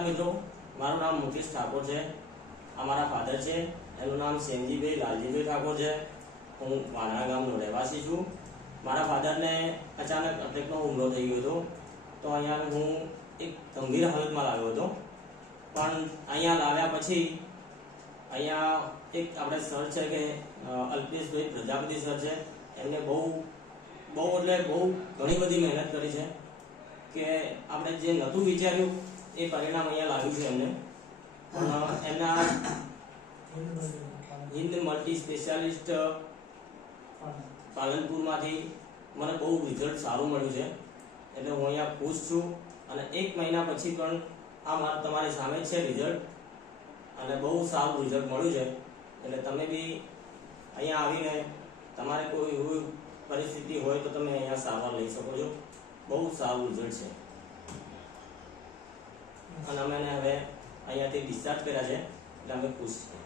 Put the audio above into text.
નમસ્કાર મિત્રો, મારું નામ મુકેશ ઠાકોર છે। અમારા ફાધર છે, એનું નામ સેમજીભાઈ લાલજીભાઈ ઠાકોર છે। હું વાના ગામનો રહેવાસી છું। મારા ફાધરને અચાનક અટેકનો હુમલો થઈ ગયો હતો, તો અહીંયા હું એક ગંભીર હાલતમાં લાવ્યો હતો। પણ અહીંયા લાવ્યા પછી અહીંયા એક આપણે સર છે કે અલ્પેશભાઈ પ્રજાપતિ સર છે, એમને બહુ ઘણી બધી મહેનત કરી છે કે આપણે જે નહોતું વિચાર્યું એ પરિણામ અહીંયા લાવ્યું છે એમને। પણ એમના હિન્દ મલ્ટી સ્પેશિયાલિસ્ટ પાલનપુરમાંથી મને બહુ રિઝલ્ટ સારું મળ્યું છે, એટલે હું અહીંયા ખુશ છું। અને 1 મહિના પછી પણ આ તમારી સામે છે રિઝલ્ટ, અને બહુ સારું રિઝલ્ટ મળ્યું છે। એટલે તમે બી અહીંયા આવીને તમારે કોઈ એવી પરિસ્થિતિ હોય તો તમે અહીંયા સારવાર લઈ શકો છો। બહુ સારું રિઝલ્ટ છે, અને અમે હવે અહીંયાથી ડિસ્ચાર્જ કર્યા છે, એટલે અમે ખુશ છીએ।